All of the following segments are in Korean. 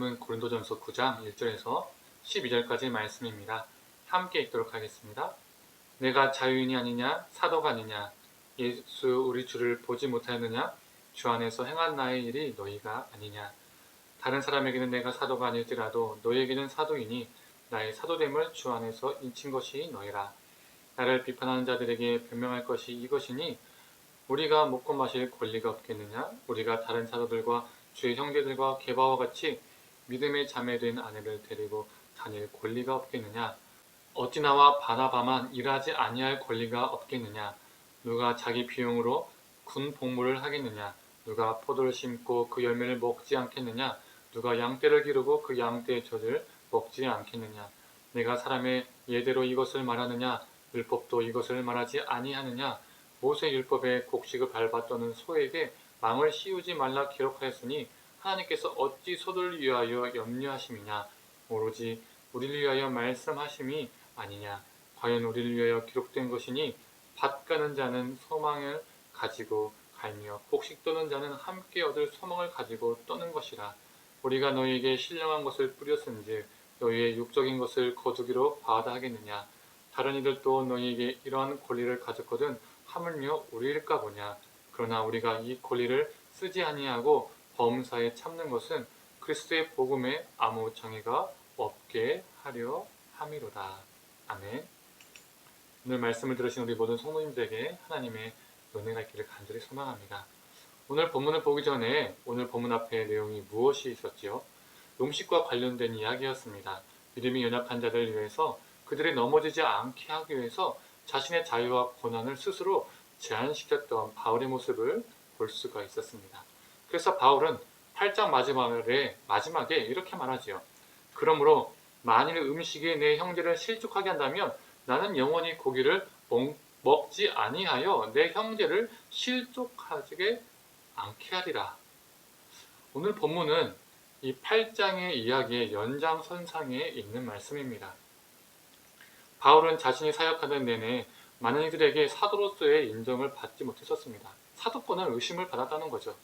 말씀은 고린도전서 9장 1절에서 12절까지 말씀입니다. 함께 읽도록 하겠습니다. 내가 자유인이 아니냐 사도가 아니냐 예수 우리 주를 보지 못하였느냐 주 안에서 행한 나의 일이 너희가 아니냐 다른 사람에게는 내가 사도가 아닐지라도 너희에게는 사도이니 나의 사도됨을 주 안에서 인친 것이 너희라. 나를 비판하는 자들에게 변명할 것이 이것이니 우리가 먹고 마실 권리가 없겠느냐 우리가 다른 사도들과 주의 형제들과 게바와 같이 믿음의 자매된 아내를 데리고 다닐 권리가 없겠느냐 어찌 나와 바나바만 일하지 아니할 권리가 없겠느냐 누가 자기 비용으로 군 복무를 하겠느냐 누가 포도를 심고 그 열매를 먹지 않겠느냐 누가 양떼를 기르고 그 양떼의 젖을 먹지 않겠느냐 내가 사람의 예대로 이것을 말하느냐 율법도 이것을 말하지 아니하느냐 모세 율법에 곡식을 밟아 떠는 소에게 망을 씌우지 말라 기록하였으니 하나님께서 어찌 소를 위하여 염려하심이냐 오로지 우리를 위하여 말씀하심이 아니냐 과연 우리를 위하여 기록된 것이니 밭 가는 자는 소망을 가지고 갈며 곡식 떠는 자는 함께 얻을 소망을 가지고 떠는 것이라. 우리가 너희에게 신령한 것을 뿌렸은즉 너희의 육적인 것을 거두기로 바하다 하겠느냐 다른 이들도 너희에게 이러한 권리를 가졌거든 하물며 우리일까 보냐. 그러나 우리가 이 권리를 쓰지 아니하고 범사에 참는 것은 그리스도의 복음에 아무 정의가 없게 하려 함이로다. 아멘. 오늘 말씀을 들으신 우리 모든 성도님들에게 하나님의 은혜가 있기를 간절히 소망합니다. 오늘 본문을 보기 전에 오늘 본문 앞에 내용이 무엇이 있었지요? 음식과 관련된 이야기였습니다. 믿음이 연약한 자들을 위해서 그들이 넘어지지 않게 하기 위해서 자신의 자유와 권한을 스스로 제한시켰던 바울의 모습을 볼 수가 있었습니다. 그래서 바울은 8장 마지막에 이렇게 말하지요. 그러므로 만일 음식이 내 형제를 실족하게 한다면 나는 영원히 고기를 먹지 아니하여 내 형제를 실족하게 않게 하리라. 오늘 본문은 이 8장의 이야기의 연장선상에 있는 말씀입니다. 바울은 자신이 사역하는 내내 많은 이들에게 사도로서의 인정을 받지 못했었습니다. 사도권을 의심을 받았다는 거죠.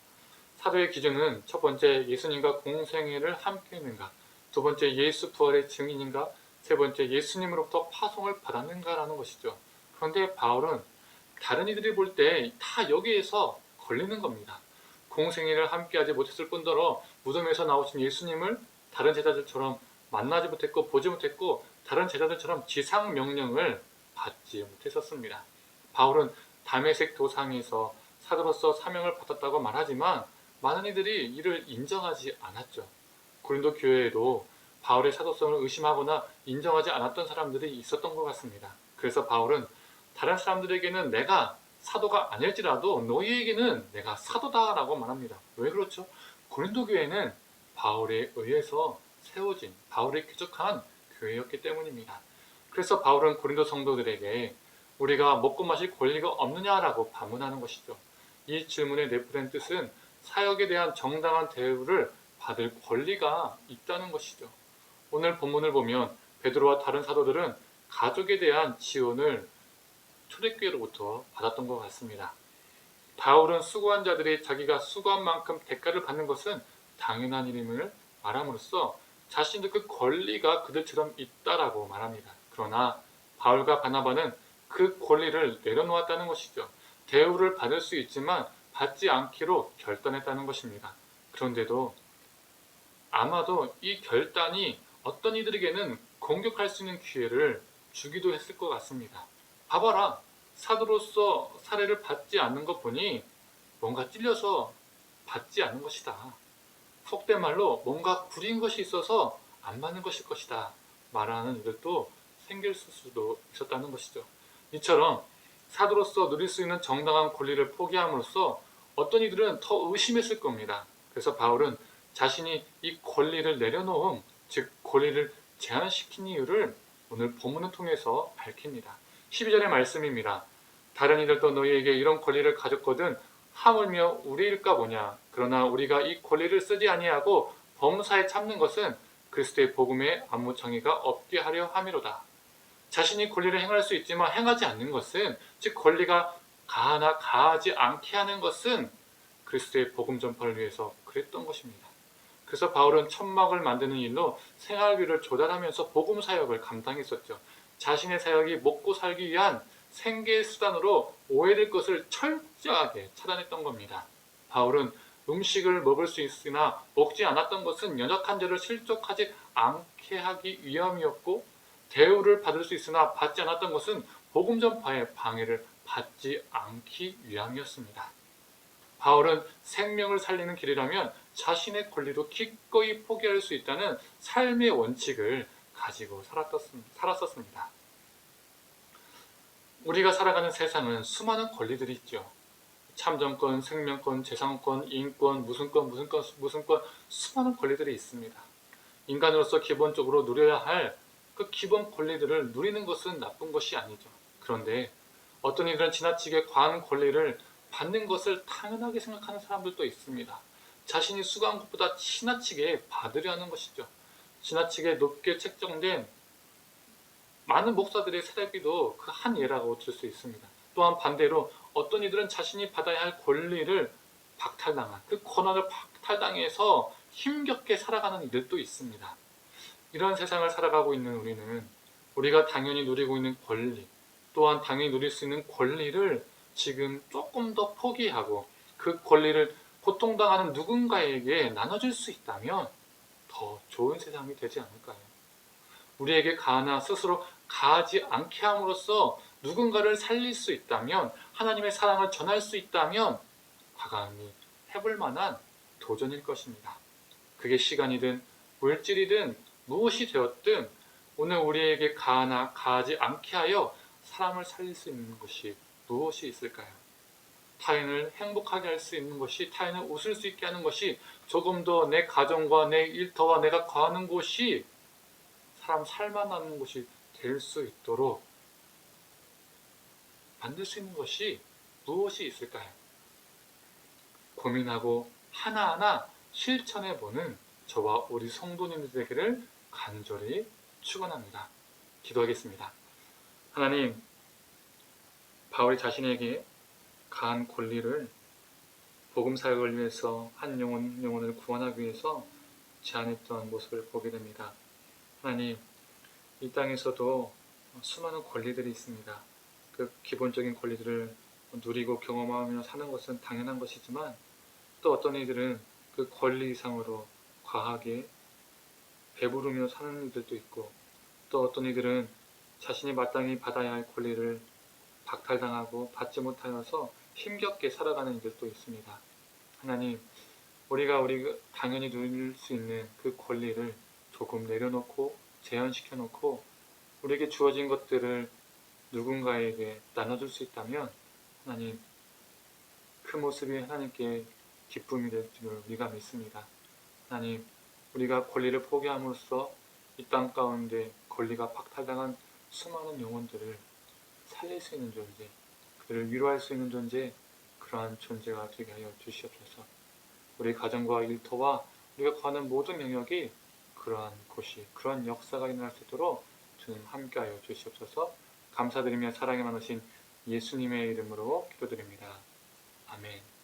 사도의 기준은 첫 번째 예수님과 공생애를 함께 했는가, 두 번째 예수 부활의 증인인가, 세 번째 예수님으로부터 파송을 받았는가라는 것이죠. 그런데 바울은 다른 이들이 볼 때 다 여기에서 걸리는 겁니다. 공생애를 함께하지 못했을 뿐더러 무덤에서 나오신 예수님을 다른 제자들처럼 만나지 못했고 보지 못했고 다른 제자들처럼 지상 명령을 받지 못했었습니다. 바울은 다메섹 도상에서 사도로서 사명을 받았다고 말하지만 많은 이들이 이를 인정하지 않았죠. 고린도 교회에도 바울의 사도성을 의심하거나 인정하지 않았던 사람들이 있었던 것 같습니다. 그래서 바울은 다른 사람들에게는 내가 사도가 아닐지라도 너희에게는 내가 사도다라고 말합니다. 왜 그렇죠? 고린도 교회는 바울에 의해서 세워진 바울이 개척한 교회였기 때문입니다. 그래서 바울은 고린도 성도들에게 우리가 먹고 마실 권리가 없느냐라고 반문하는 것이죠. 이 질문의 내포된 뜻은 사역에 대한 정당한 대우를 받을 권리가 있다는 것이죠. 오늘 본문을 보면 베드로와 다른 사도들은 가족에 대한 지원을 초대교회로부터 받았던 것 같습니다. 바울은 수고한 자들이 자기가 수고한 만큼 대가를 받는 것은 당연한 일임을 말함으로써 자신도 그 권리가 그들처럼 있다라고 말합니다. 그러나 바울과 바나바는 그 권리를 내려놓았다는 것이죠. 대우를 받을 수 있지만 받지 않기로 결단했다는 것입니다. 그런데도 아마도 이 결단이 어떤 이들에게는 공격할 수 있는 기회를 주기도 했을 것 같습니다. 봐봐라, 사도로서 사례를 받지 않는 것 보니 뭔가 찔려서 받지 않는 것이다. 속된 말로 뭔가 구린 것이 있어서 안 받는 것일 것이다 말하는 이들도 생길 수도 있었다는 것이죠. 이처럼 사도로서 누릴 수 있는 정당한 권리를 포기함으로써 어떤 이들은 더 의심했을 겁니다. 그래서 바울은 자신이 이 권리를 내려놓음, 즉 권리를 제한시킨 이유를 오늘 본문을 통해서 밝힙니다. 12절의 말씀입니다. 다른 이들도 너희에게 이런 권리를 가졌거든 하물며 우리일까 보냐. 그러나 우리가 이 권리를 쓰지 아니하고 범사에 참는 것은 그리스도의 복음에 아무 정의가 없게 하려 함이로다. 자신이 권리를 행할 수 있지만 행하지 않는 것은, 즉 권리가 가하나 가하지 않게 하는 것은 그리스도의 복음 전파를 위해서 그랬던 것입니다. 그래서 바울은 천막을 만드는 일로 생활비를 조달하면서 복음 사역을 감당했었죠. 자신의 사역이 먹고 살기 위한 생계 수단으로 오해될 것을 철저하게 차단했던 겁니다. 바울은 음식을 먹을 수 있으나 먹지 않았던 것은 연약한 자를 실족하지 않게 하기 위함이었고, 대우를 받을 수 있으나 받지 않았던 것은 복음 전파에 방해를 받지 않기 위함이었습니다. 바울은 생명을 살리는 길이라면 자신의 권리도 기꺼이 포기할 수 있다는 삶의 원칙을 가지고 살았었습니다. 우리가 살아가는 세상은 수많은 권리들이 있죠. 참정권, 생명권, 재산권, 인권, 무슨 권, 수많은 권리들이 있습니다. 인간으로서 기본적으로 누려야 할 그 기본 권리들을 누리는 것은 나쁜 것이 아니죠. 그런데 어떤 이들은 지나치게 과한 권리를 받는 것을 당연하게 생각하는 사람들도 있습니다. 자신이 수고한 것보다 지나치게 받으려 하는 것이죠. 지나치게 높게 책정된 많은 목사들의 세례비도 그 한 예라고 들 수 있습니다. 또한 반대로 어떤 이들은 자신이 받아야 할 권리를 박탈당한, 그 권한을 박탈당해서 힘겹게 살아가는 이들도 있습니다. 이런 세상을 살아가고 있는 우리는 우리가 당연히 누리고 있는 권리, 또한 당연히 누릴 수 있는 권리를 지금 조금 더 포기하고 그 권리를 고통당하는 누군가에게 나눠줄 수 있다면 더 좋은 세상이 되지 않을까요? 우리에게 가하나 스스로 가하지 않게 함으로써 누군가를 살릴 수 있다면, 하나님의 사랑을 전할 수 있다면 과감히 해볼 만한 도전일 것입니다. 그게 시간이든 물질이든 무엇이 되었든 오늘 우리에게 가하나 가하지 않게 하여 사람을 살릴 수 있는 것이 무엇이 있을까요? 타인을 행복하게 할 수 있는 것이, 타인을 웃을 수 있게 하는 것이, 조금 더 내 가정과 내 일터와 내가 거하는 곳이 사람 살만하는 곳이 될 수 있도록 만들 수 있는 것이 무엇이 있을까요? 고민하고 하나하나 실천해보는 저와 우리 성도님들 되기를 간절히 축원합니다. 기도하겠습니다. 하나님, 바울이 자신에게 가한 권리를 복음 사역을 위해서 한 영혼을 구원하기 위해서 제안했던 모습을 보게 됩니다. 하나님, 이 땅에서도 수많은 권리들이 있습니다. 그 기본적인 권리들을 누리고 경험하며 사는 것은 당연한 것이지만, 또 어떤 이들은 그 권리 이상으로 과하게 배부르며 사는 이들도 있고, 또 어떤 이들은 자신이 마땅히 받아야 할 권리를 박탈당하고 받지 못하여서 힘겹게 살아가는 이들도 있습니다. 하나님, 우리가 당연히 누릴 수 있는 그 권리를 조금 내려놓고 제한시켜 놓고 우리에게 주어진 것들을 누군가에게 나눠줄 수 있다면, 하나님, 그 모습이 하나님께 기쁨이 될 줄 우리가 믿습니다. 하나님, 우리가 권리를 포기함으로써 이 땅 가운데 권리가 박탈당한 수많은 영혼들을 살릴 수 있는 존재, 그들을 위로할 수 있는 존재, 그러한 존재가 되게 하여 주시옵소서. 우리 가정과 일터와 우리가 거하는 모든 영역이 그러한 곳이, 그러한 역사가 일어날 수 있도록 주님 함께하여 주시옵소서. 감사드리며 사랑이 많으신 예수님의 이름으로 기도드립니다. 아멘.